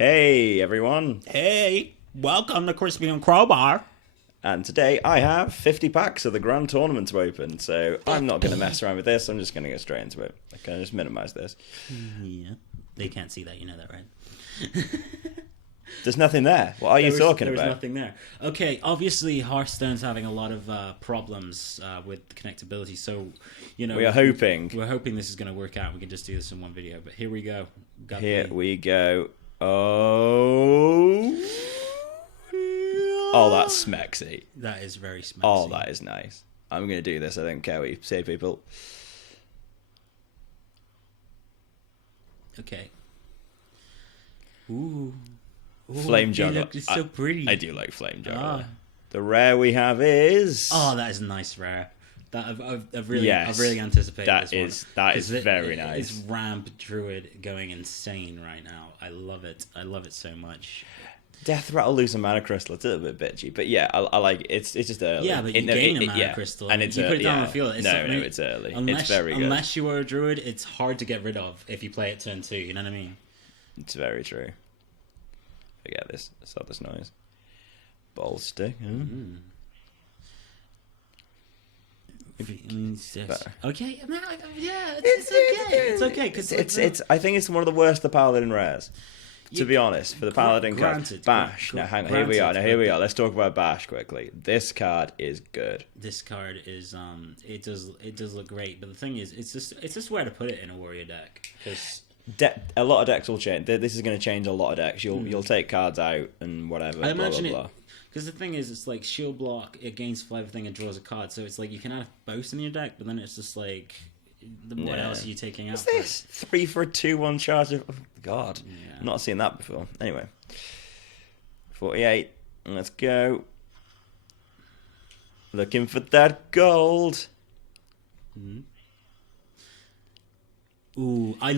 Hey everyone, Hey, welcome to CHRISBEE CROWBAR. and today I have 50 packs of the Grand Tournament to open, so I'm not going to mess around with this, I'm just going to go straight into it. I can just minimize this. Yeah, they can't see that, you know that, right? There's nothing there. What are you talking There was about? nothing there. Okay, obviously Hearthstone's having a lot of problems with connectability, so, you know... We are hoping. We're hoping this is going to work out. We can just do this in one video, but here we go. Here we go. Oh, that's smexy. That is very smexy. Oh, that is nice. I'm going to do this, I don't care what you say, people. Okay. Ooh. Flame Juggler. It's so pretty. I do like Flame Juggler. Ah. The rare we have is... Oh, that is a nice rare. That I've really anticipated that this one. That is very nice. It's Ramp Druid going insane right now. I love it. I love it so much. Death Rattle lose a mana crystal. It's a little bit bitchy, but yeah, I like it. It's just early. Yeah, but you gain a mana crystal, and it's you put it down yeah. on the field. It's it's early. It's very good. Unless you are a druid, it's hard to get rid of if you play it turn 2. You know what I mean? It's very true. Forget this. Stop this noise. Ball stick. Okay, no, yeah, it's okay. It's okay because It's. I think it's one of the worst of the Paladin rares. To be honest, for the Paladin cards, Bash. Now, hang on. Here we are. Now, here we are. Let's talk about Bash quickly. This card is good. This card is it does look great, but the thing is, it's just where to put it in a warrior deck because A lot of decks will change. This is going to change a lot of decks. You'll take cards out and whatever. I imagine blah, blah, blah. Because the thing is, it's like shield block, it gains fly everything and draws a card. So it's like you can have both in your deck, but then it's just like, what else are you taking out? What's this? 3 for a 2/1 charge of... Oh, God. Yeah. I've not seen that before. Anyway. 48. Let's go. Looking for that gold. Ooh, I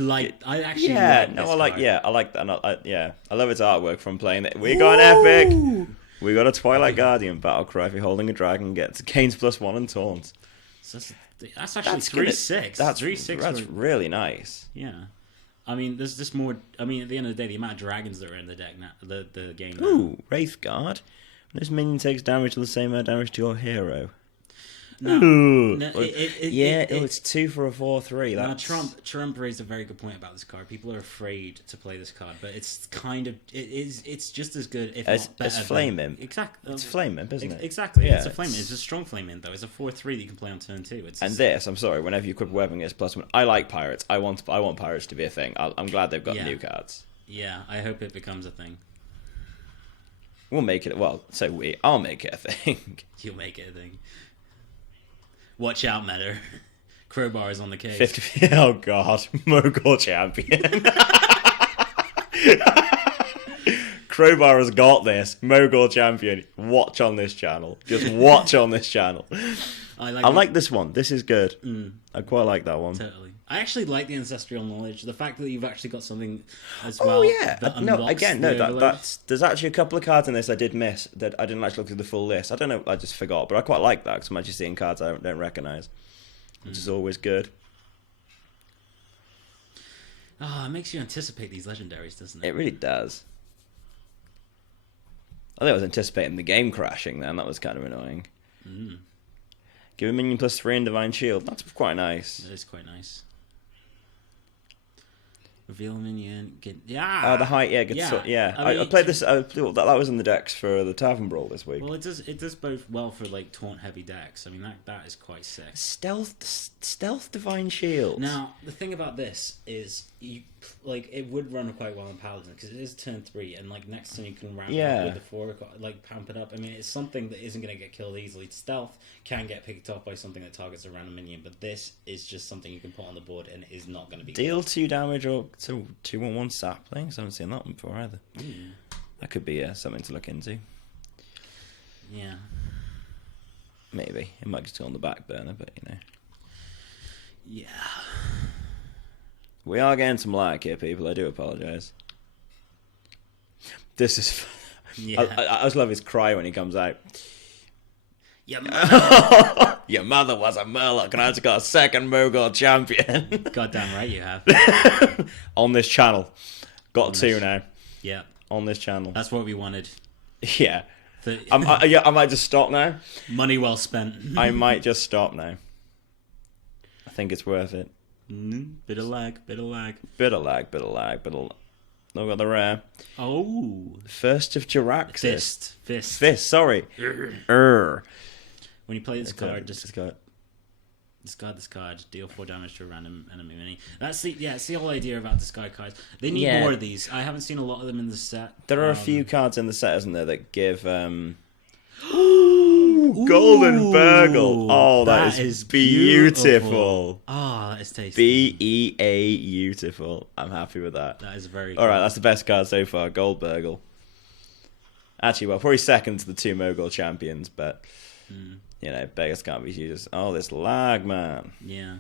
actually Yeah, like no, this I like... card. Yeah, I like that. Yeah, I love its artwork from playing it. We got an epic! We got a Twilight Guardian battlecry. If you're holding a dragon, gains +1 and taunt. So that's actually 3/6. That's 3/6. That's really nice. Yeah. I mean, there's just more... I mean, at the end of the day, the amount of dragons that are in the deck now, the game now. Ooh, Wraithguard. When this minion takes damage to the same amount of damage to your hero. No, Ooh. no, It's 2 for a 4/3. Now, That's... Trump raised a very good point about this card. People are afraid to play this card, but it's kind of it's just as good, if not better. It's Flame Imp. Exactly. It's Flame Imp, isn't it? Exactly. Yeah, it's a Flame Imp. It's a strong Flame Imp, though. It's a 4/3 that you can play on turn 2. And this, I'm sorry, whenever you equip a weapon, it's +1. I like pirates. I want pirates to be a thing. I'm glad they've got new cards. Yeah, I hope it becomes a thing. We'll make it. Well, I'll make it a thing. You'll make it a thing. Watch out, Meta. Crowbar is on the case. 50. Oh God, Mogul champion. Crowbar has got this. Mogul champion. Watch on this channel. Just watch on this channel. I like this one. This is good. I quite like that one. Totally. I actually like the ancestral knowledge. The fact that you've actually got something as well. Oh yeah. That There's actually a couple of cards in this I did miss that I didn't actually look through the full list. I don't know. I just forgot, but I quite like that because I'm actually seeing cards I don't recognise, which is always good. Oh, it makes you anticipate these legendaries, doesn't it? It really does. I think I was anticipating the game crashing then. That was kind of annoying. Give a minion +3 in Divine Shield. That's quite nice. That is quite nice. Reveal minion. The height, yeah. I played this. That was in the decks for the Tavern Brawl this week. Well, it does both well for like taunt heavy decks. I mean that is quite sick. Stealth Divine Shield. Now the thing about this is it would run quite well in Paladin because it is turn 3 and like next turn you can ramp up with the 4, like pump it up. I mean it's something that isn't going to get killed easily. Stealth can get picked off by something that targets a random minion, but this is just something you can put on the board and it is not going to be deal 2 damage or 2/1 saplings. I haven't seen that one before either. That could be something to look into. Yeah. Maybe. It might just go on the back burner, but you know. Yeah. We are getting some lag here, people. I do apologise. This is... Yeah. I just love his cry when he comes out. Your mother. Your mother was a Murloc, and I just got a second Mogul champion. Goddamn right you have. On this channel. Got 2 now. Yeah. on this channel. That's what we wanted. Yeah. I might just stop now. Money well spent. I might just stop now. I think it's worth it. Bit of lag. Bit of lag. I've got the rare. Oh. First of Jiraxis. Fist. Sorry. When you play this card, discard this card, deal 4 damage to a random enemy mini. That's the whole idea about discard cards. They need more of these. I haven't seen a lot of them in the set. There are a few cards in the set, isn't there, that give Golden Burgle. Oh, that is beautiful. Oh, that is tasty. beautiful. I'm happy with that. That is very Alright, that's the best card so far, Gold Burgle. Actually, well, probably second to the 2 Mogul champions, but you know, beggars can't be used. Oh, this lag, man. Yeah.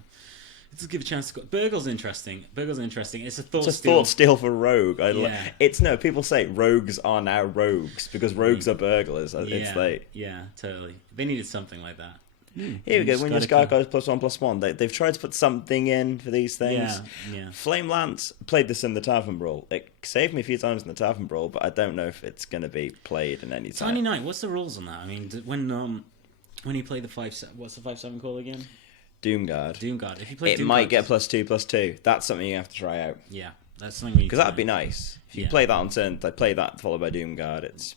Let's give a chance to go. Burgle's interesting. It's a thought thought steal for rogue. People say rogues are now rogues because rogues are burglars. It's like... Yeah, totally. They needed something like that. Here we go. When your Sky goes +1/+1, they've tried to put something in for these things. Yeah. Flame Lance played this in the Tavern Brawl. It saved me a few times in the Tavern Brawl, but I don't know if it's going to be played in any time. Tiny Knight, what's the rules on that? I mean, when you play the 5/7, what's the 5/7 called again? Doomguard. If you play it Doomguard, might get +2/+2. That's something you have to try out. Yeah, that's something because that'd be nice. If you play that on turn, they play that followed by Doomguard. It's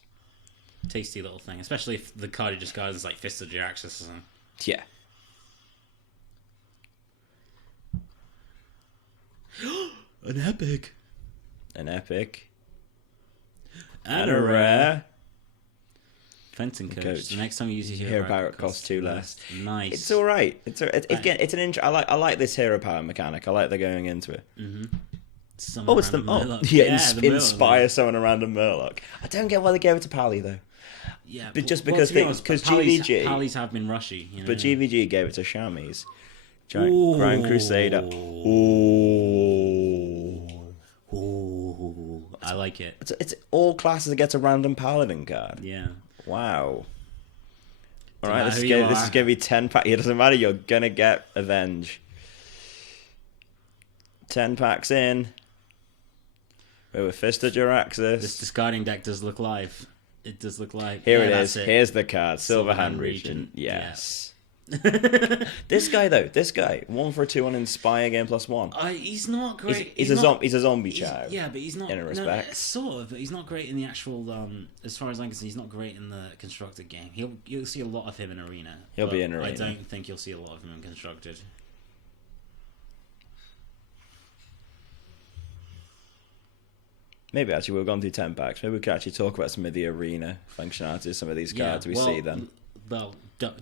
tasty little thing, especially if the card you just got is like Fist of Jiraxis or something. Yeah. An epic. And a rare. Fencing coach. The next time you use your hero power, it costs 2 less. Nice. It's all right. It's an I like this hero power mechanic. I like they're going into it. Inspire someone around a Murloc. I don't get why they gave it to Pally though. Yeah, but just because GVG Pally's have been rushy. You know? But GVG gave it to Chamois. Giant Crown Crusader. Ooh. I like it. It's all classes that gets a random Paladin card. Yeah. Wow. Alright, this is going to be 10 packs. It doesn't matter, you're going to get Avenge. 10 packs in. We're with Fist of Jiraxis. This discarding deck does look live. It does look like... Here it is. Here's the card. Silverhand Regent. Yes. This guy 1 for 2 on Inspire game +1. He's not great. He's a zombie chow. Yeah, but he's not in a respect. No, sort of, but he's not great in the actual. As far as I can see, he's not great in the constructed game. You'll see a lot of him in arena. He'll be in arena. I don't think you'll see a lot of him in constructed. Maybe actually we've gone through 10 packs. Maybe we could actually talk about some of the arena functionalities, some of these cards we see then. Well,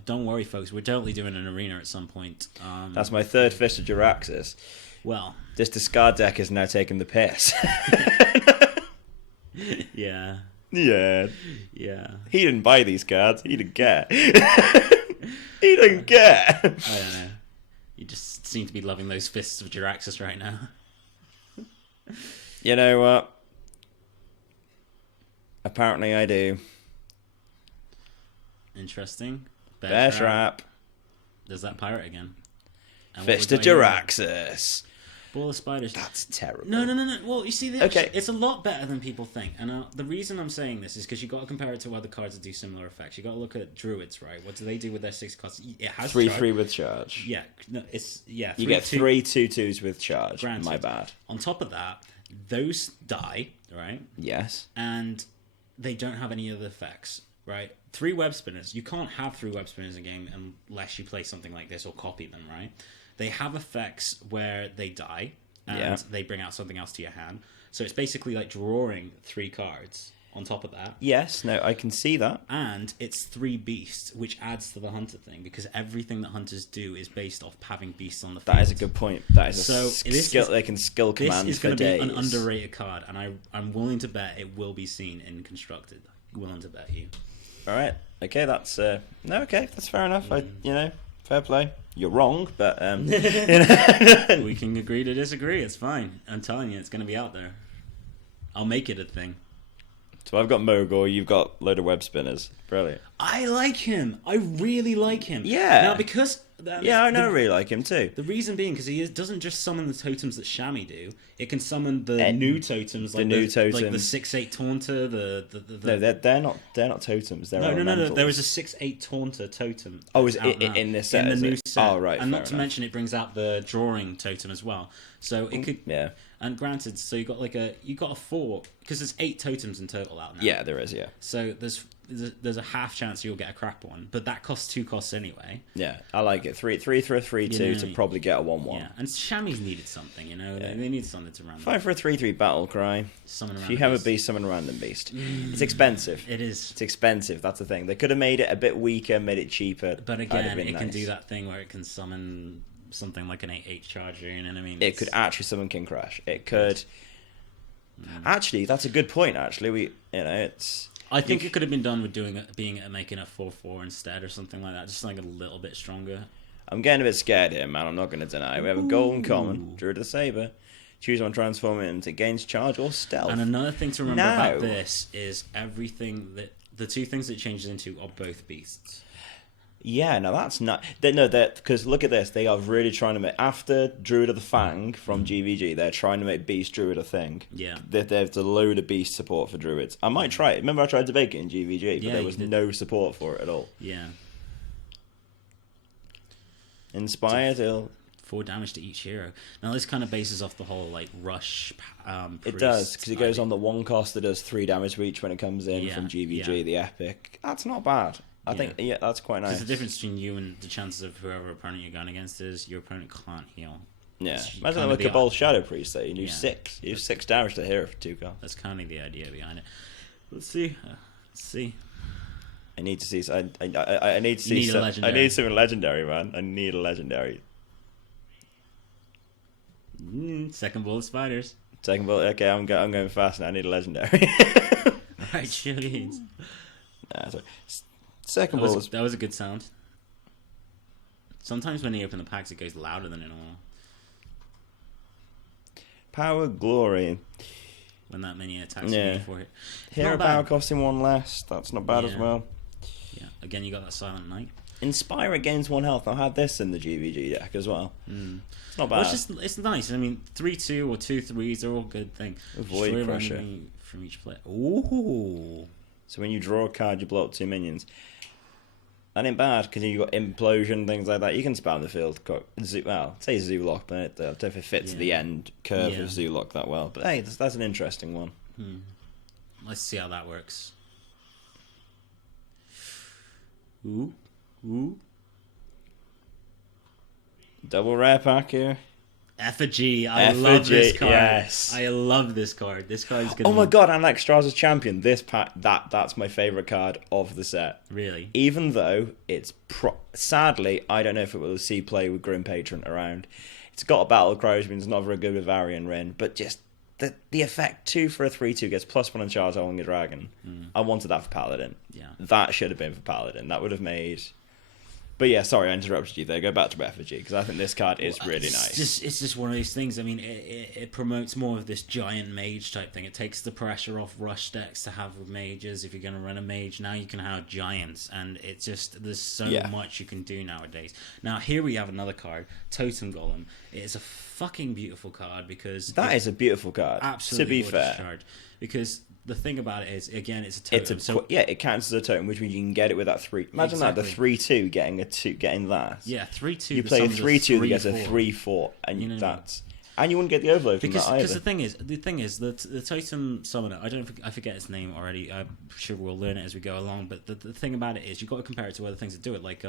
don't worry, folks. We're totally doing an arena at some point. That's my 3rd Fist of Jiraxis. Well, this discard deck is now taking the piss. Yeah. He didn't buy these cards. He didn't care. He didn't care. I don't know. You just seem to be loving those Fists of Jiraxis right now. You know what? Apparently I do. Interesting. Bear Trap. There's that pirate again. And Fist of Jiraxis. Ball of Spiders. That's terrible. No. Well, you see, it's a lot better than people think. And the reason I'm saying this is because you got to compare it to other cards that do similar effects. You got to look at Druids, right? What do they do with their 6 costs? It has 3/3 with charge. Yeah, You get 3 2/2s with charge. Granted. My bad. On top of that, those die, right? Yes. And they don't have any other effects, right? 3 web spinners. You can't have 3 web spinners in a game unless you play something like this or copy them, right? They have effects where they die and they bring out something else to your hand. So it's basically like drawing 3 cards on top of that. Yes, no, I can see that. And it's 3 beasts, which adds to the hunter thing because everything that hunters do is based off having beasts on the field. That is a good point. That is a skill they can skill command this is for days. This is going to be an underrated card, and I'm willing to bet it will be seen in constructed. Willing to bet you. All right. Okay, that's that's fair enough. Fair play. You're wrong, but we can agree to disagree. It's fine. I'm telling you, it's going to be out there. I'll make it a thing. So I've got Mogul, you've got a load of web spinners. Brilliant. I like him. I really like him. Yeah. Now, because Yeah, I know, I really like him too. The reason being because he doesn't just summon the totems that Shammy do. It can summon the new totems, like the 6/8 Taunter. No, they're not totems. They're no. There is a 6/8 Taunter totem. Oh, is it in this set? In the new set. Oh, right. And not to mention, it brings out the drawing totem as well. So it could. Yeah. And granted, so you got a 4 because there's 8 totems in total out now. Yeah, there is. Yeah. So there's a half chance you'll get a crap one, but that costs 2 costs anyway. Yeah, I like it. 3 for a 3/2 to probably get a 1/1. Yeah, and Shammy's needed something, They need something to run. 5 for a 3/3 battle cry. If you have a beast, summon a random beast. It's expensive. It is. It's expensive. That's the thing. They could have made it a bit weaker, made it cheaper. But again, it can do that thing where it can summon something like an 8/8 charger. You know what I mean? It could actually summon King Crash. It could. Actually, that's a good point. Actually, it's. I think it could have been done with making a 4/4 instead or something like that, just like a little bit stronger. I'm getting a bit scared here, man. I'm not going to deny. We have a golden common, Druid of the Saber. Choose one, transform it into gains charge or stealth. And another thing to remember about this is everything that the 2 things it changes into are both beasts. Yeah, no, that's not. Because look at this. They are really trying to make, after Druid of the Fang from GVG, they're trying to make Beast Druid a thing. Yeah. There's a load of Beast support for Druids. I might try it. Remember, I tried to bake it in GVG, but there was no support for it at all. Yeah. Inspired, 4 damage to each hero. Now, this kind of bases off the whole, rush. It does, because it goes on the 1 cost that does 3 damage for each when it comes in from GVG, the Epic. That's not bad. I think, that's quite nice. Because the difference between you and the chances of whoever opponent you're going against is your opponent can't heal. Yeah. Imagine like Cabal Shadow Priest, you do 6. You do 6 damage to hero for 2 cards. That's kind of the idea behind it. Let's see. I need to see. I need to see. I need something legendary, man. I need a legendary. Second Ball of Spiders. Second Ball. Okay, I'm going fast now. I need a legendary. Alright, Shillings. Nah, sorry. Second Ball. That was a good sound. Sometimes when you open the packs, it goes louder than normal. Power Glory. When that many attacks before it. Hero power costing 1 less. That's not bad as well. Yeah. Again, you got that Silent Knight. Inspire gains 1 health. I had this in the GVG deck as well. It's not bad. Well, it's nice. I mean, 3/2 or 2/3s are all good things. Void Crusher from each player. Ooh. So when you draw a card, you blow up 2 minions. That ain't bad, because you've got Implosion, things like that. You can spam the field. Well, say Zoolock, but I don't know if it fits the end curve of Zoolock that well. But hey, that's an interesting one. Let's see how that works. Ooh. Double rare pack here. Effigy. I love this card. Yes. I love this card. This card's good. Oh my god, and like Straza's Champion, this pack, that's my favourite card of the set. Really? Even though it's sadly, I don't know if it will see play with Grim Patron around. It's got a battle cry, which means it's not very good with Varian Rin, but just the effect 2 for a 3/2 gets +1 on charge holding a dragon. I wanted that for Paladin. Yeah. That should have been for Paladin. That would have made. But yeah, sorry, I interrupted you there. Go back to Effigy, because I think this card is really nice. It's just one of those things. I mean, it promotes more of this giant mage type thing. It takes the pressure off rush decks to have with mages. If you're going to run a mage, now you can have giants, and it's just, there's so much you can do nowadays. Now, here we have another card, Totem Golem. It is a fucking beautiful card, because... That is a beautiful card, absolutely, to be fair. Card, because... The thing about it is, again, it's a totem. It counts as a totem, which means you can get it with that 3. Imagine that, the 3/2 getting that. Yeah, 3/2. You play a 3/2 that gets a 3/4, and that's and you wouldn't get the overload from that either. Because the thing is, the totem summoner. I forget its name already. I'm sure we'll learn it as we go along. But the thing about it is, you've got to compare it to other things that do it. Like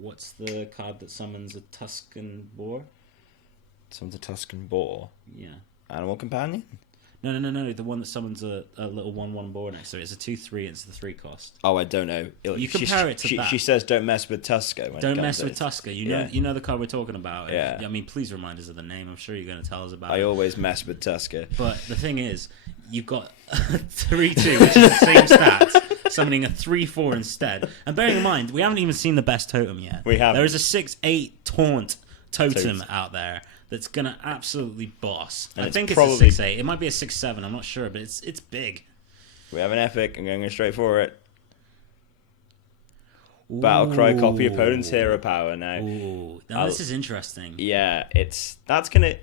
what's the card that summons a Tuscan boar? Summons a Tuscan boar. Yeah. Animal Companion. No. The one that summons a little 1/1 boar next to it. It's a 2/3. It's the 3 cost. Oh, I don't know. You compare it to that. She says, "Don't mess with Tuska." Don't mess with Tuska. You know the card we're talking about. Yeah. I mean, please remind us of the name. I'm sure you're going to tell us about it. I always mess with Tuska. But the thing is, you've got a 3/2, which is the same stats, summoning a 3/4 instead. And bearing in mind, we haven't even seen the best totem yet. We haven't. There is a 6/8 taunt totem out there that's gonna absolutely boss. And I think it's a 6/8. It might be a 6/7. I'm not sure, but it's big. We have an epic. I'm going straight for it. Battlecry, copy opponent's hero power now. Ooh, now this is interesting. Yeah, that's gonna.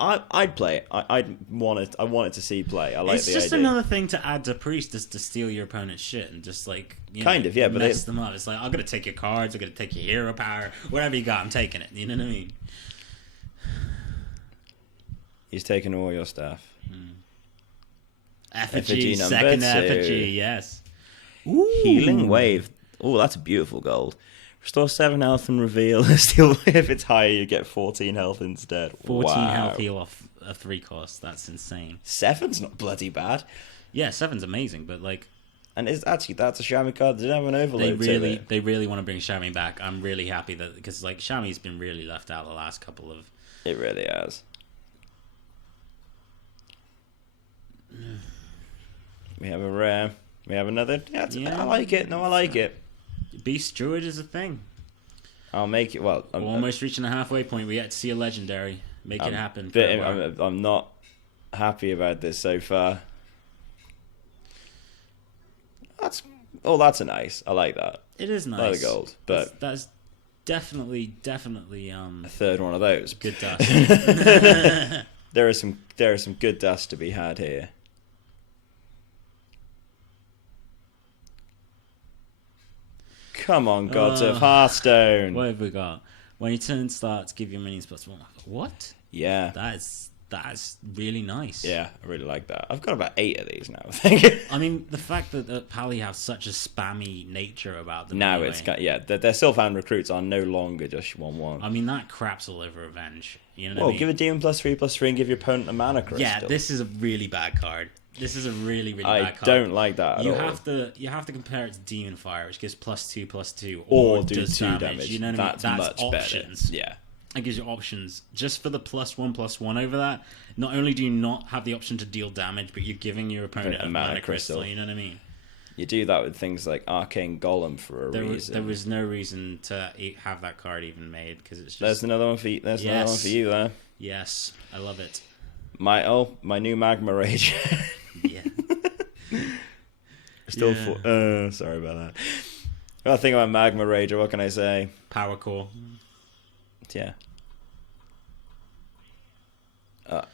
I'd play it. I want it to see play. I like it's the just idea. another thing to add to Priest is to steal your opponent's shit and just like kind of, yeah, but mess them up. It's like I'm gonna take your cards, I'm gonna take your hero power, whatever you got, I'm taking it. You know what I mean? He's taking all your stuff. Effigy, number second 2. effigy, yes. Ooh. Healing wave. Oh, that's a beautiful gold. Restore 7 health and reveal. Still, if it's higher, you get 14 health instead. 14 wow. health heal off a 3 cost. That's insane. 7's not bloody bad. Yeah, 7's amazing, but like, and it's actually that's a Shami card. They don't have an overload. They really want to bring Shami back. I'm really happy that because like Shami's been really left out the last couple of. It really has. We have a rare. We have another. Yeah, I like it. No, I like it. Beast Druid is a thing. I'll make it. Well, I'm almost reaching the halfway point. We get to see a legendary. Make it happen. I'm not happy about this so far. That's a nice. I like that. It is nice. A lot of gold, but that's definitely a third one of those. Good dust. There is some good dust to be had here. Come on, gods of Hearthstone. What have we got? When your turn starts, give your minions +1. What? Yeah. That's really nice. Yeah, I really like that. I've got about 8 of these now, I think. I mean, the fact that Pally have such a spammy nature about them. Now anyway. Their self-found recruits are no longer just 1/1. I mean, that craps all over Revenge. You know what well, I mean? give a demon +3/+3 and give your opponent a mana crystal. Yeah, this is a really bad card. This is a really bad card. I don't like that at all. You have to compare it to Demon Fire, which gives +2/+2, or do does 2 damage. You know what I mean? That's much options. better. Yeah. It gives you options. Just for the +1/+1 over that, not only do you not have the option to deal damage, but you're giving your opponent a mana crystal. You know what I mean? You do that with things like Arcane Golem for a reason. There was no reason to have that card even made because it's just. There's another one for you. Another one for you there. Yes, I love it. My new Magma Rage. Yeah. Still sorry about that. Well, I think about Magma Rage. What can I say? Power Core. Yeah.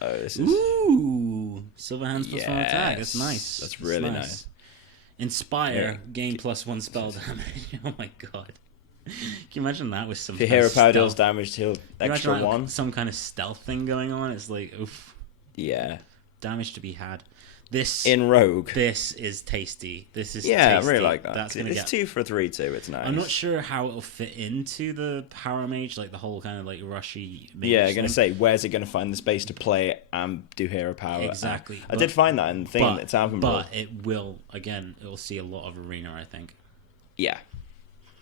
This is. Ooh, Silver Hands +1 attack. That's nice. That's really nice. Inspire, gain +1 spell damage. Oh my god. Can you imagine that with some? If your hero power deals damage, he'll extra 1. Like some kind of stealth thing going on. It's like oof. Yeah. Damage to be had. This in Rogue. This is tasty. This is tasty. I really like that. It's 2 for a 3/2. It's nice. I'm not sure how it'll fit into the Power Mage, like the whole kind of like rushy. Mage I'm gonna say where's it gonna find the space to play it and do hero power? Exactly. I did find that in the thing that's happened. But it will see a lot of arena. I think. Yeah.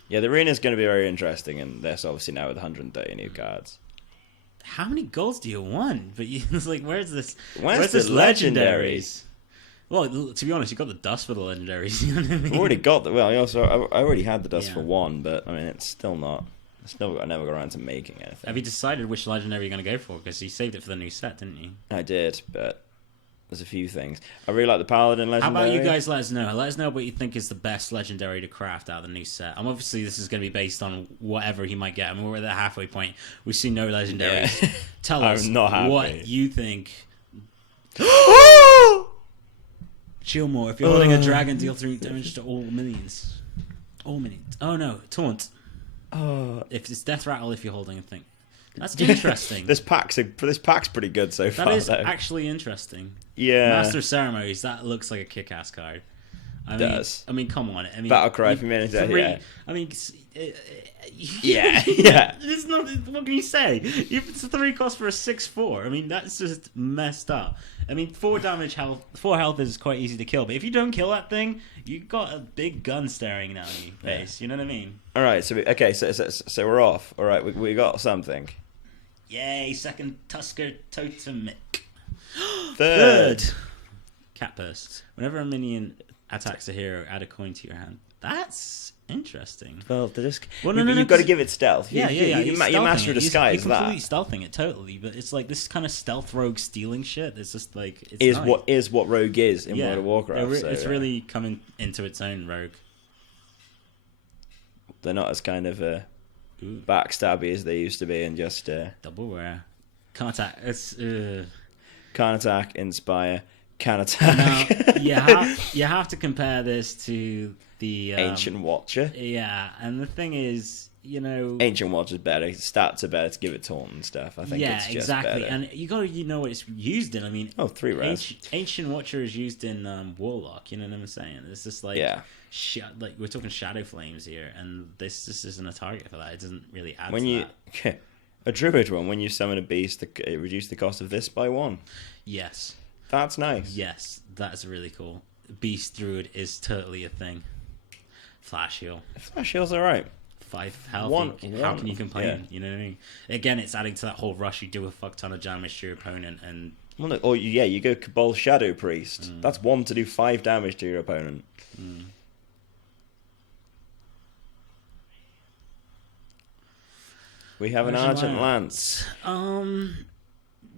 Yeah, the arena is going to be very interesting, and that's obviously now with 130 new cards. How many golds do you want? But it's like, where's this legendaries? Well, to be honest, you got the dust for the legendaries. You know what I mean? I've already got the. Well, I already had the dust for 1, but I mean, it's still not. I never got around to making anything. Have you decided which legendary you're going to go for? Because you saved it for the new set, didn't you? I did, but there's a few things. I really like the Paladin legendary. How about you guys let us know? Let us know what you think is the best legendary to craft out of the new set. Obviously, this is going to be based on whatever he might get. I mean, we're at the halfway point. We see no legendaries. Yeah. Tell us what you think. Chill more. If you're holding a dragon, deal 3 damage to all minions. All minions. Oh no, taunt. If it's death rattle, if you're holding a thing. That's interesting. This pack's pretty good so far. That is actually interesting. Yeah. Master of Ceremonies. That looks like a kick-ass card. I mean, come on. I mean, Battlecry for minutes. Yeah. I mean, yeah. It's not. What can you say? It's a 3 cost for a 6/4. I mean, that's just messed up. I mean, 4 health is quite easy to kill. But if you don't kill that thing, you got a big gun staring down your face. You know what I mean? All right. So we're off. All right. We got something. Yay! Second Tusker Totemic. Third. Cat Purse. Whenever a minion attacks a hero, add a coin to your hand. That's interesting. Well, you've got to give it stealth. Yeah. You master of disguise. You're completely stealthing it totally, but it's like this kind of stealth rogue stealing shit. It's just like what rogue is in World of Warcraft. It's really coming into its own, rogue. They're not as kind of backstabby as they used to be, and just double rare. Can't attack. It's can't attack, inspire, can attack. Now, you have to compare this to the Ancient Watcher. Yeah, and the thing is, Ancient Watcher's better. Stats are better to give it taunt and stuff. I think it's just exactly. better. And you gotta know what it's used in. I mean, 3 res. Ancient Watcher is used in Warlock. You know what I'm saying? It's just like like we're talking Shadow Flames here, and this isn't a target for that. It doesn't really add to that. A Druid one, when you summon a beast, it reduces the cost of this by 1. Yes. That's nice. Yes, that's really cool. Beast Druid is totally a thing. Flash heal. Flash heal's alright. 5 health. How can you complain? Yeah. You know what I mean? Again, it's adding to that whole rush. You do a fuck ton of damage to your opponent, and you go Cabal Shadow Priest. That's 1 to do 5 damage to your opponent. We have an Argent Lance.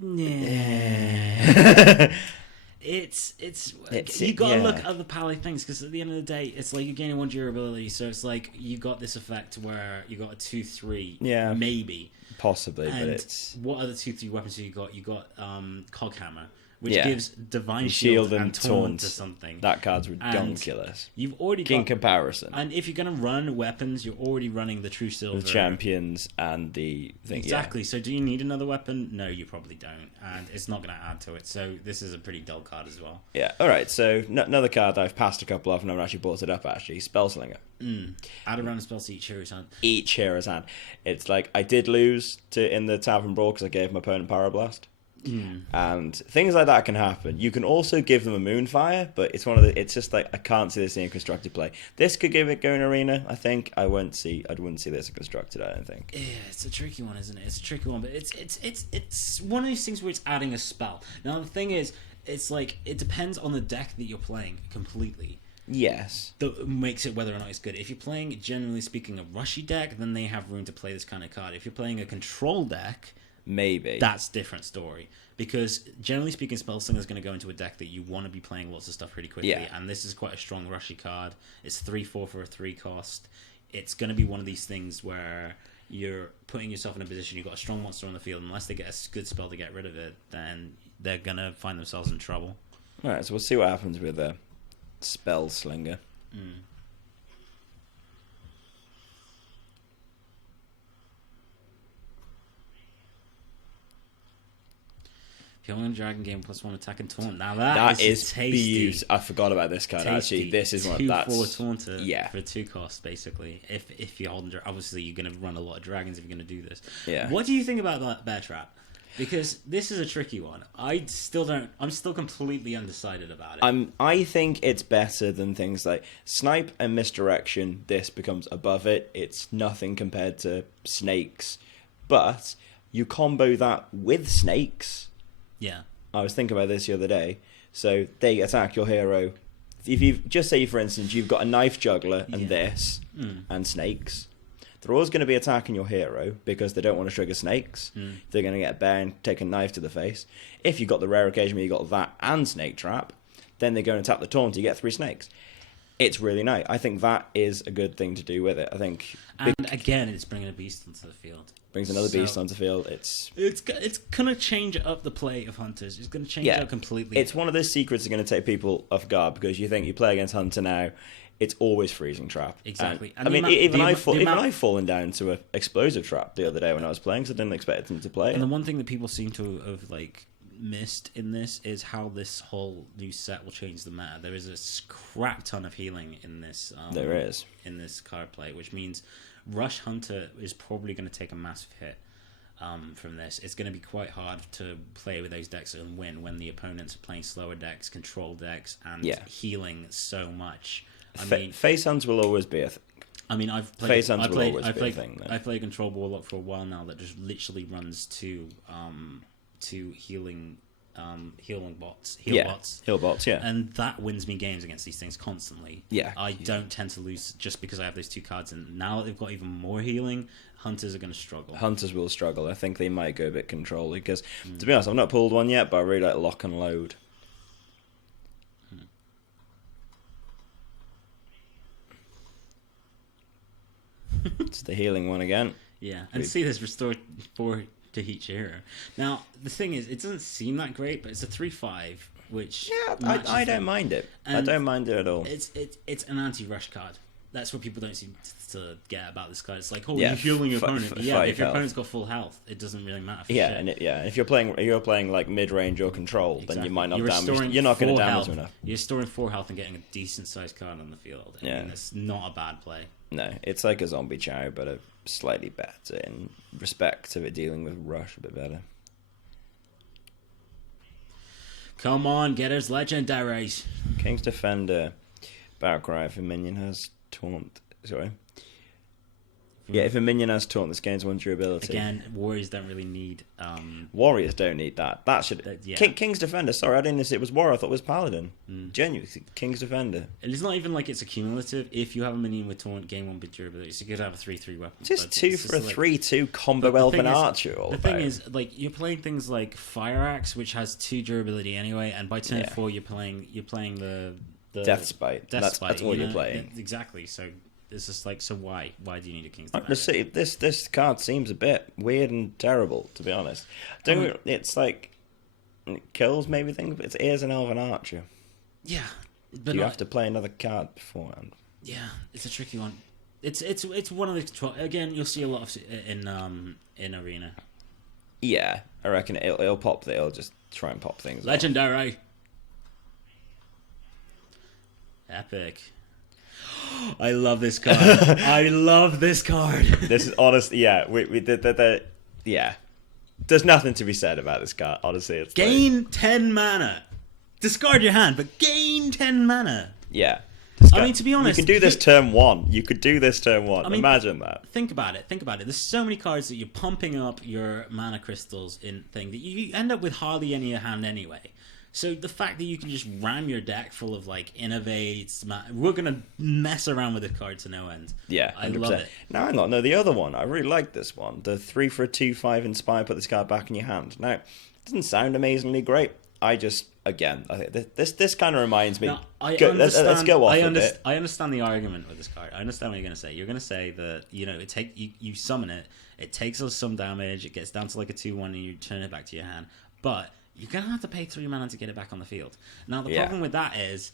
Yeah. It's you gotta look at other pally things, because at the end of the day, it's like you're gaining 1 durability, so it's like you got this effect where you got a 2/3, maybe possibly, and but it's what other 2/3 weapons you got? You got Coghammer, which gives Divine Shield and Taunt to something. That card's ridiculous. You've already in comparison. And if you're going to run weapons, you're already running the True Silver. The Champions and the thing. Exactly. So do you need another weapon? No, you probably don't. And it's not going to add to it. So this is a pretty dull card as well. Yeah. All right. So another card that I've passed a couple of and I've actually brought it up, actually. Spellslinger. Add a random spell to each hero's hand. Each hero's hand. It's like I did lose in the Tavern Brawl because I gave my opponent Pyroblast. And things like that can happen. You can also give them a Moonfire, but it's just like I can't see this in constructed play. This could give it go in arena. I think I wouldn't see this in constructed. I don't think. Yeah, it's a tricky one, isn't it? It's a tricky one, but it's one of those things where it's adding a spell. Now the thing is, it's like it depends on the deck that you're playing completely. Yes. That makes it whether or not it's good. If you're playing, generally speaking, a rushy deck, then they have room to play this kind of card. If you're playing a control deck, maybe that's a different story, because generally speaking, Spellslinger is going to go into a deck that you want to be playing lots of stuff pretty quickly, and this is quite a strong rushy card. It's 3/4 for a 3 cost. It's going to be one of these things where you're putting yourself in a position, you've got a strong monster on the field, unless they get a good spell to get rid of it, then they're going to find themselves in trouble. Alright, so we'll see what happens with Spellslinger. Killing Dragon game +1 attack and taunt. Now that is tasty. Beautiful. I forgot about this card. Tasty. Actually, this is one that's 2/4 taunter for 2 costs basically. If you're holding, obviously you're going to run a lot of dragons if you're going to do this. Yeah. What do you think about that Bear Trap? Because this is a tricky one. I'm still completely undecided about it. I think it's better than things like Snipe and Misdirection. This becomes above it. It's nothing compared to Snakes, but you combo that with Snakes. Yeah. I was thinking about this the other day. So they attack your hero. If you just say, for instance, you've got a Knife Juggler and this and Snakes, they're always going to be attacking your hero because they don't want to trigger Snakes. They're going to get a bear and take a knife to the face. If you've got the rare occasion where you got that and Snake Trap, then they go and tap the taunt, you get 3 snakes. It's really nice. I think that is a good thing to do with it. I think, and again, it's bringing a beast onto the field. Brings another beast onto the field. It's gonna change up the play of Hunters. It's gonna change it up completely. It's one of those secrets that are going to take people off guard, because you think you play against Hunter now, it's always freezing trap. Exactly. And I've fallen down to an explosive trap the other day when I was playing, because I didn't expect them to play. And the one thing that people seem to have missed in this is how this whole new set will change the meta. There is a crap ton of healing in this. There is in this card play, which means Rush Hunter is probably going to take a massive hit from this. It's going to be quite hard to play with those decks and win when the opponents are playing slower decks, control decks, and healing so much. Face Hunts will always be a thing. I mean, I've played Control Warlock for a while now that just literally runs to healing bots, heal bots, and that wins me games against these things constantly. I don't tend to lose just because I have those 2 cards, and now that they've got even more healing, Hunters are going to struggle. Hunters will struggle. I think they might go a bit control, because to be honest, I've not pulled one yet, but I really like Lock and Load. It's the healing one again. Yeah, and see this restore 4 to each hero. Now, the thing is, it doesn't seem that great, but it's a 3/5, which... Yeah, I don't mind it. I don't mind it at all. It's an anti-rush card. That's what people don't seem to get about this card. It's like, oh, you're healing your opponent. If your opponent's got full health, it doesn't really matter for shit. And if you're playing like mid-range or control, then you might not damage. You're not going to damage enough. You're storing 4 health and getting a decent-sized card on the field. I mean, it's not a bad play. No, it's like a zombie chow, but a slightly better in respect to it dealing with rush a bit better. Come on, get us legendaries. King's Defender, Battlecry if a minion has taunt. Sorry. Yeah, if a minion has taunt, this gains 1 durability. Again, warriors don't really need... Warriors don't need that. That should... King's Defender, sorry, I didn't know it was Warrior, I thought it was Paladin. Genuinely, King's Defender. It's not even like it's a cumulative. If you have a minion with taunt, gain 1 bit durability. So you could have a 3/3 weapon. Just 2 for a 3/2 combo Elven Archer. The thing is, like, you're playing things like Fire Axe, which has 2 durability anyway, and by turn 4 you're playing the Death Spite. That's all you're playing. Exactly, so... It's just like, so why? Why do you need a King's Defender? This card seems a bit weird and terrible, to be honest. It's like it kills maybe things, but it is an Elven Archer. Yeah, but you have to play another card beforehand. Yeah, it's a tricky one. It's one of the again. You'll see a lot of in Arena. Yeah, I reckon it'll pop. It'll just try and pop things. Legendary. Epic. I love this card. I love this card. This is honestly, yeah. We did yeah. There's nothing to be said about this card. Honestly, it's gain 10 mana. Discard your hand, but gain 10 mana. Yeah. I mean, to be honest, you can do this turn 1. You could do this turn 1. I mean, imagine that. Think about it. There's so many cards that you're pumping up your mana crystals in thing that you end up with hardly any in your hand anyway. So the fact that you can just ram your deck full of like innovates, we're gonna mess around with this card to no end. Yeah, 100%. I love it. Now hang on, no, the other one, I really like this one. The 3 for a 2/5 inspire, put this card back in your hand. Now, it doesn't sound amazingly great. I think this kind of reminds me. Now, let's go off a bit. I understand the argument with this card. I understand what you're gonna say. You're gonna say that you summon it, it takes us some damage, it gets down to like a 2/1, and you turn it back to your hand, but you're going to have to pay 3 mana to get it back on the field. Now, the problem with that is,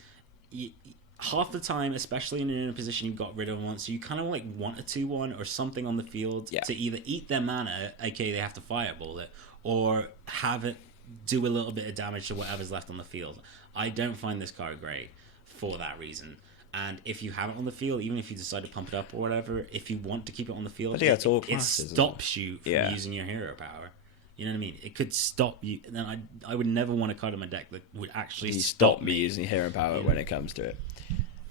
half the time, especially when you're in a position you've got rid of one, so you kind of like want a 2/1 or something on the field to either eat their mana, aka they have to fireball it, or have it do a little bit of damage to whatever's left on the field. I don't find this card great for that reason. And if you have it on the field, even if you decide to pump it up or whatever, if you want to keep it on the field, it stops you from using your hero power. You know what I mean? It could stop you. And then I would never want a card in my deck that would actually stop me using hero power when it comes to it.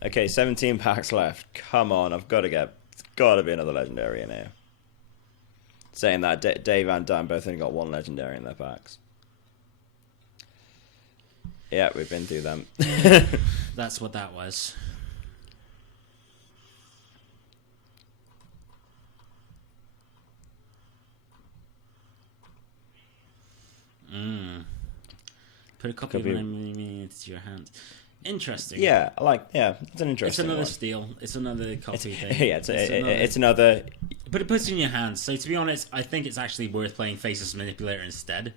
Okay, 17 packs left. Come on, it's got to be another legendary in here. Saying that, Dave and Dan both only got 1 legendary in their packs. Yeah, we've been through them. That's what that was. Put a copy of it to your hand. Interesting. Yeah, it's an interesting It's another one. Steal. It's another copy thing. Yeah, it's another... But it puts it in your hand. So to be honest, I think it's actually worth playing Faceless Manipulator instead.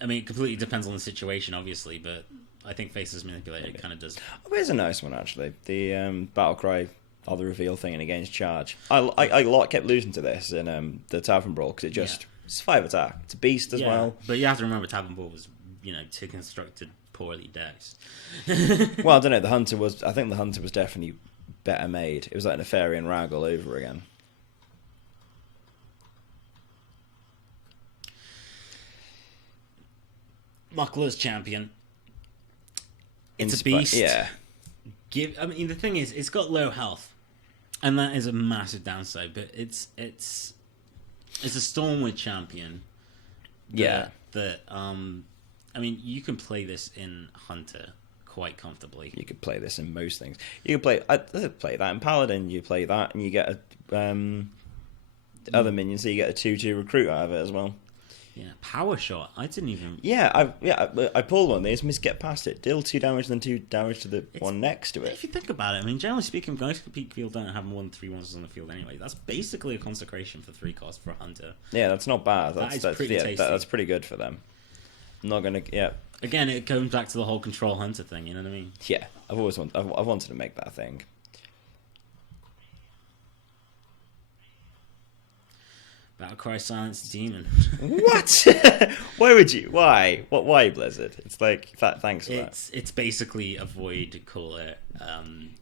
I mean, it completely depends on the situation, obviously, but I think Faceless Manipulator kind of does. Oh, here's a nice one, actually. The Battlecry, or the reveal thing and against charge. I kept losing to this in the Tavern Brawl, because it's 5 attack. It's a beast as well. But you have to remember Tavern Brawl was, 2 constructed poorly decks. Well, I don't know. I think the Hunter was definitely better made. It was like Nefarian Rag all over again. Muckla's champion. It's a beast. Yeah. The thing is, it's got low health, and that is a massive downside. But it's a Stormwood champion. You can play this in Hunter quite comfortably. You could play this in most things. You could play that in Paladin. You play that, and you get a other minions, so you get a 2/2 recruit out of it as well. Yeah, power shot. I didn't even. I pulled one of these, missed get past it. Deal 2 damage, then 2 damage to the one next to it. If you think about it, I mean, generally speaking, guys who peak field don't have more than 3 monsters on the field anyway. That's basically a consecration for 3 cost for a hunter. Yeah, that's not bad. That's pretty tasty. That's pretty good for them. I'm not gonna. Yeah. Again, it comes back to the whole control hunter thing. You know what I mean? Yeah, I've wanted to make that a thing. Battlecry Silence Demon. What? Why would you? Why? What? Why Blizzard? It's like thanks for that. It's basically a void cooler.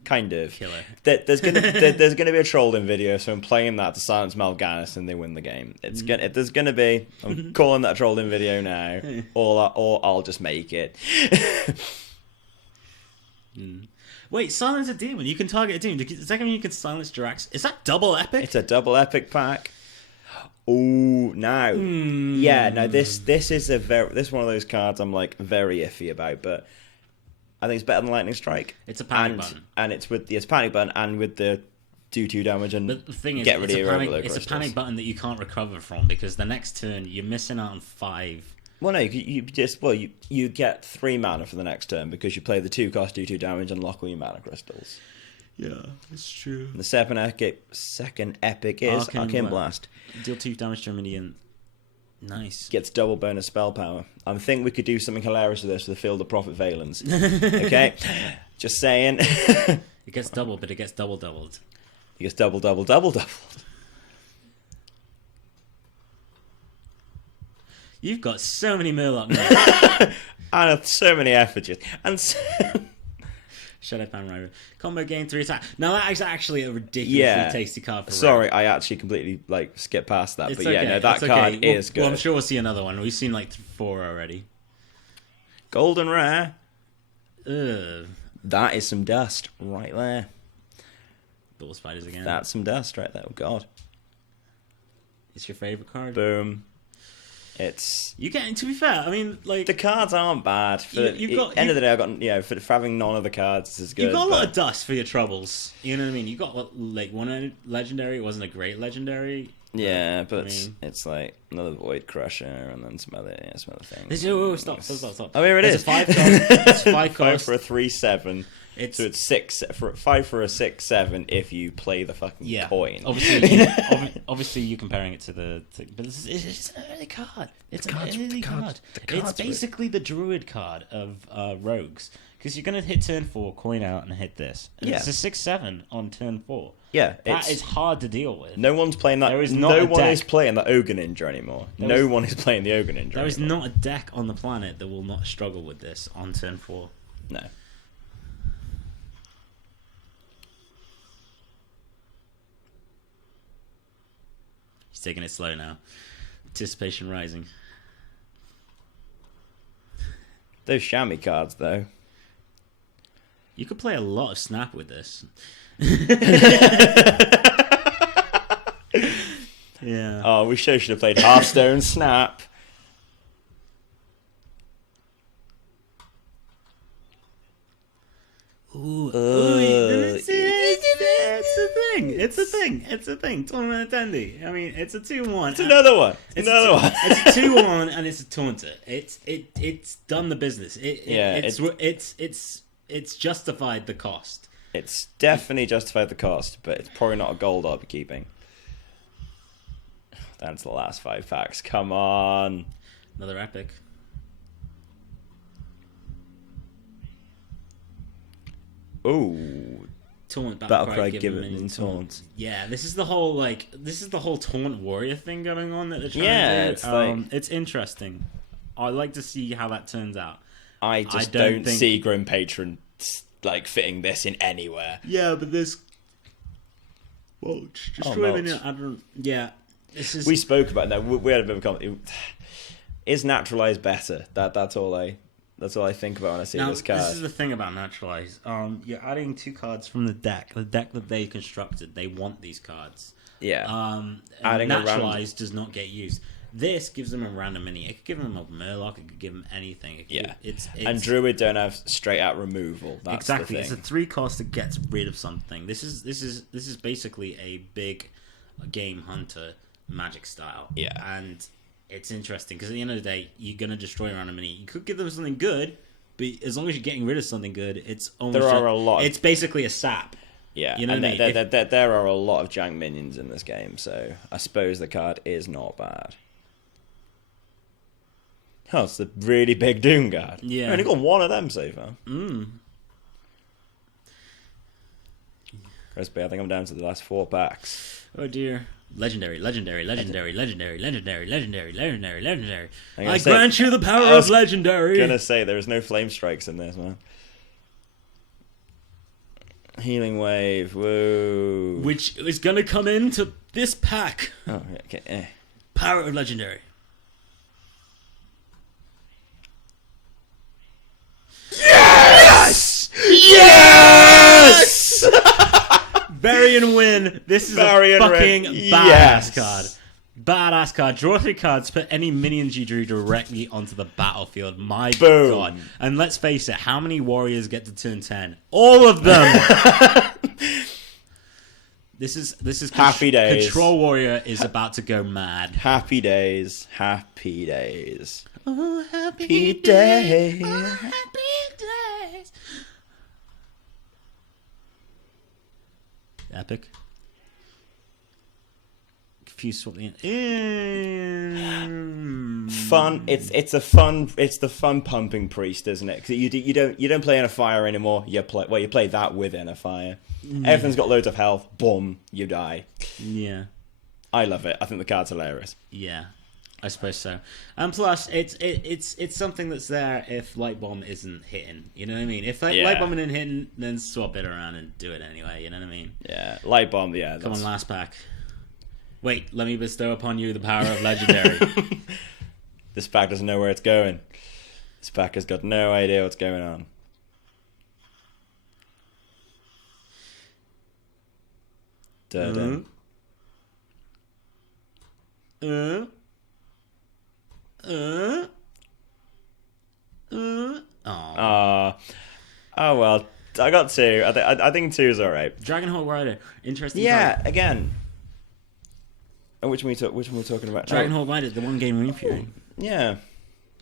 Kind of killer. There's gonna be a trolling video, so I'm playing that to silence Mal'Ganis and they win the game. There's gonna be. I'm calling that a trolling video now, or I'll just make it. Wait, silence a demon. You can target a demon. Does that mean you can silence Jirax? Is that double epic? It's a double epic pack. Oh, no. Yeah, no, this is one of those cards I'm like very iffy about, but I think it's better than Lightning Strike. It's a panic button. And it's panic button and with the do 2 damage and but the thing is, get rid of your overload crystals. It's a panic button that you can't recover from because the next turn you're missing out on 5. Well, no, you get 3 mana for the next turn because you play the 2 cost, do 2 damage, and lock all your mana crystals. Yeah, it's true. The second epic is Arcane Blast. Deal 2 damage to a minion. Nice. Gets double bonus spell power. I think we could do something hilarious with this with the Field of Prophet Valens. Okay? Just saying. It gets double, but it gets doubled. It gets doubled. You've got so many Murloc now. And so many effigies. And Shadow Pan Rider. Combo gain 3 attack. Now that is actually a ridiculously tasty card for Sorry, Red. I actually completely skipped past that. It's but okay. yeah, no, that card is good. Well, I'm sure we'll see another one. We've seen like 4 already. Golden Rare. Ugh. That is some dust right there. Ball spiders again. That's some dust right there. Oh god. It's your favourite card? Boom. It's you getting to be fair. I mean, like the cards aren't bad. End of the day, I got for having none of the cards. This is good. You've got a lot of dust for your troubles. You know what I mean? You got like one legendary. It wasn't a great legendary. Yeah, but it's like another Void Crusher and then some other things. Stop. Oh, here it is. It's 5 cost. It's 5 cost. 5 for a 3/7. So it's 5 for a 6/7 if you play the fucking coin. Obviously, you're comparing it to but it's an early card. It's an early card. It's basically the Druid card of rogues because you're gonna hit turn 4, coin out, and hit this. And it's a 6/7 on turn 4. Yeah, that is hard to deal with. No one's playing that. No one is playing the Ogre Ninja anymore. No one is playing the Ogre Ninja. There is not a deck on the planet that will not struggle with this on turn 4. No. He's taking it slow now. Anticipation rising. Those chamois cards, though. You could play a lot of Snap with this. Yeah. Oh, we should have played Hearthstone Snap. Ooh, it's a thing. Tournament attendee. I mean, it's a 2/1. It's another one. It's a 2/1, and it's a taunter. It's done the business. It's justified the cost. It's definitely justified the cost, but it's probably not a gold I'll be keeping. That's the last 5 packs. Come on. Another epic. Ooh. Taunt, Battlecry, give it and taunt. Yeah, this is the whole taunt warrior thing going on that they're trying to do. It's interesting. I'd like to see how that turns out. I don't see Grim Patron like fitting this in anywhere. Yeah, but this destroy minion. Yeah, this is. We spoke about that. We had a bit of a comment. Is Naturalize better? That's all I think about when I see this card. This is the thing about Naturalize. You're adding 2 cards from the deck that they constructed. They want these cards. Yeah. Adding Naturalize does not get used. This gives them a random mini. It could give them a Murloc. It could give them anything. And Druid don't have straight out removal. That's exactly. The thing. It's a 3 cost that gets rid of something. This is basically a big game hunter magic style. Yeah. And it's interesting because at the end of the day, you're gonna destroy a random mini. You could give them something good, but as long as you're getting rid of something good, it's almost a lot. It's basically a sap. Yeah, you know what I mean? There are a lot of jank minions in this game, so I suppose the card is not bad. Oh, it's the really big Doom Guard. Yeah, I've only got one of them so far. CHRISBEE, I think I'm down to the last 4 packs. Oh dear. Legendary. I grant you the power of legendary. Gonna say there's no flame strikes in this, man. Healing wave, whoa. Which is gonna come into this pack. Oh, okay. Power of legendary. Yes! Yes! Varian win. This is Varian a fucking win. badass Yes. card. Badass card. Draw 3 cards, put any minions you drew directly onto the battlefield. My Boom. god. And let's face it, how many warriors get to turn 10? All of them! This is Happy days. Control Warrior is about to go mad. Happy days. Happy days. Oh, Happy days. Oh, happy days. Epic. Confused something. Fun. It's the fun pumping priest, isn't it? Because you don't play in a fire anymore. You play that within a fire. Everything's got loads of health. Boom, you die. Yeah. I love it. I think the card's hilarious. Yeah, I suppose so. And plus, it's something that's there if Light Bomb isn't hitting. You know what I mean? If Light Bomb isn't hitting, then swap it around and do it anyway. You know what I mean? Yeah, Light Bomb. Yeah. Come on, last pack. Wait, let me bestow upon you the power of legendary. This pack doesn't know where it's going. This pack has got no idea what's going on. Oh well, I got 2. I think 2 is alright. Dragonhawk Rider, interesting. Yeah, card. again. Which one are we talking about? Dragonhawk Rider, the 1-game Rune Fury. Yeah.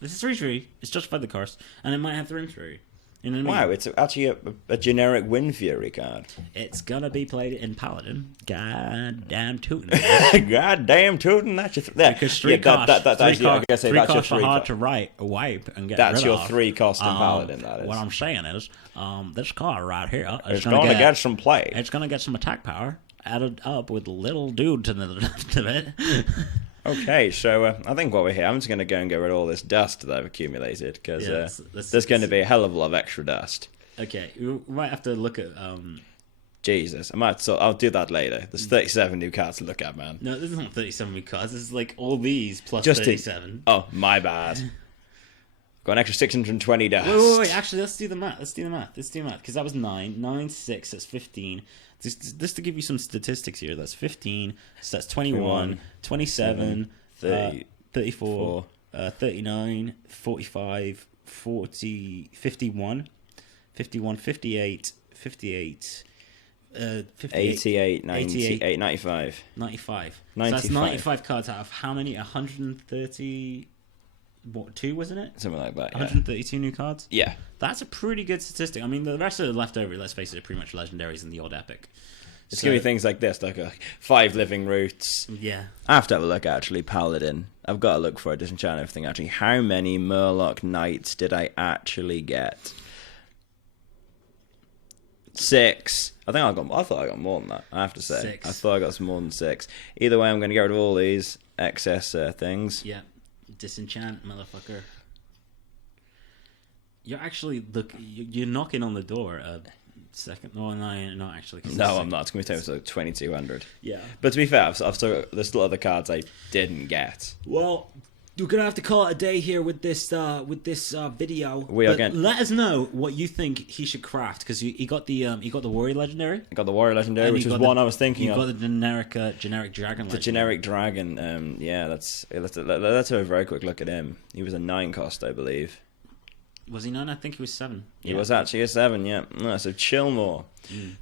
This is 3/3. It's justified the cost, and it might have the Rune Fury. You know what I mean? Wow, it's actually a generic Wind Fury card. It's gonna be played in Paladin. Goddamn tootin'. Goddamn tootin', that's your... Because 3 cost. That's your 3 cost for hard to wipe and get That's rid your of. 3 cost in Paladin, that is. What I'm saying is, this card right here is it's gonna get some play. It's gonna get some attack power added up with little dude to the left of it. Okay, so I think while we're here, I'm just going to go and get rid of all this dust that I've accumulated, because there's going to be a hell of a lot of extra dust. Okay, we might have to look at... Jesus, I'll do that later. There's 37 new cards to look at, man. No, this isn't 37 new cards. This is like all these plus Just 37. Oh, my bad. Got an extra 620 dust. Wait. Actually, let's do the math. Because that was 9. 9, 6, that's 15. Just to give you some statistics here, that's 15, so that's 21, 27, 30, 34, 39, 45, 40, 51, 58, 88, 98, 95. 95. So that's 95 cards out of how many? 130... What, 2, wasn't it? Something like that, yeah. 132 new cards? Yeah. That's a pretty good statistic. I mean, the rest of the leftover, let's face it, are pretty much legendaries and the odd epic. It's going to be things like this, like 5 living roots. Yeah. I have to have a look, actually, Paladin. I've got to look for a disenchant everything, actually. How many Murloc Knights did I actually get? 6. I thought I got more than that, I have to say. 6. I thought I got some more than 6. Either way, I'm going to get rid of all these excess things. Yeah. Disenchant, motherfucker. You're actually you're knocking on the door a second. No, not actually. No, I'm not. It's going to be like 2,200. Yeah. But to be fair, there's still other cards I didn't get. Well, we're gonna have to call it a day here with this video. Let us know what you think he should craft, because he got the warrior legendary. I got the warrior legendary, which was one I was thinking of. You got the generic dragon. The generic dragon. Yeah, let's have a very quick look at him. He was a 9 cost, I believe. Was he 9? I think he was 7. He was actually a 7. Yeah. No, so chill more.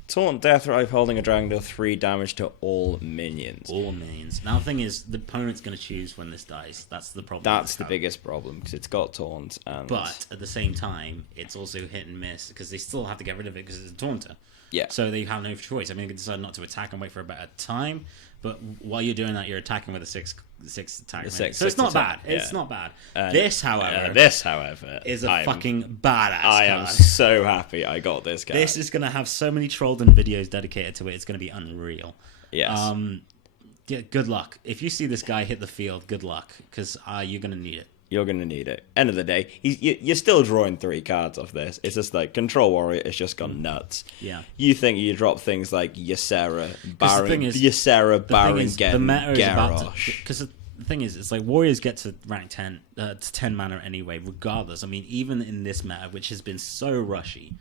Taunt Death Drive holding a dragon deal 3 damage to all minions. All minions. Now the thing is, the opponent's going to choose when this dies. That's the problem. That's the biggest problem, because it's got taunt. But at the same time, it's also hit and miss, because they still have to get rid of it because it's a taunter. Yeah. So they have no choice. I mean, they can decide not to attack and wait for a better time, but while you're doing that, you're attacking with a six attack. So it's not bad. Yeah. It's not bad. This, however, is a fucking badass I am so happy I got this card. This is going to have so many Trollden videos dedicated to it. It's going to be unreal. Yes. Yeah, good luck. If you see this guy hit the field, good luck, because you're going to need it. You're going to need it. End of the day, you're still drawing 3 cards off this. It's just like Control Warrior has just gone nuts. Yeah. You think you drop things like Ysera, Baron, Baron, Garrosh. Because the thing is, it's like Warriors get to rank 10, to 10 mana anyway, regardless. I mean, even in this meta, which has been so rushy,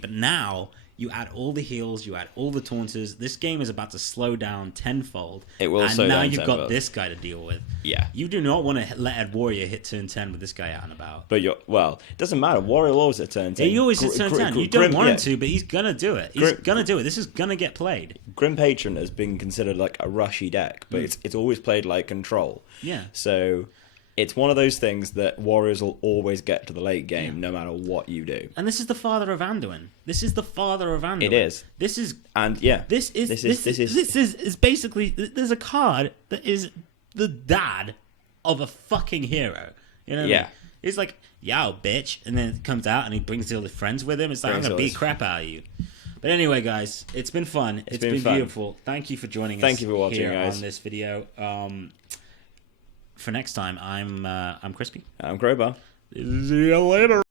but now you add all the heals, you add all the taunters. This game is about to slow down tenfold. It will. And now you've got this guy to deal with. Yeah. You do not want to let a Warrior hit turn 10 with this guy out and about. But it doesn't matter. Warrior always at turn 10. He always hits turn 10. You don't want him to, but he's gonna do it. He's gonna do it. This is gonna get played. Grim Patron has been considered like a rushy deck, but it's always played like Control. Yeah. So it's one of those things that Warriors will always get to the late game, no matter what you do. And this is the father of Anduin. It is. This is basically, there's a card that is the dad of a fucking hero. You know what I mean? He's like, yo, bitch, and then it comes out and he brings all his friends with him. It's like, I'm gonna beat crap out of you. But anyway, guys, it's been fun. It's been beautiful. Thank you for joining us. Thank you for watching, here guys. On this video. For next time, I'm CHRISBEE. I'm Crowbar. See you later.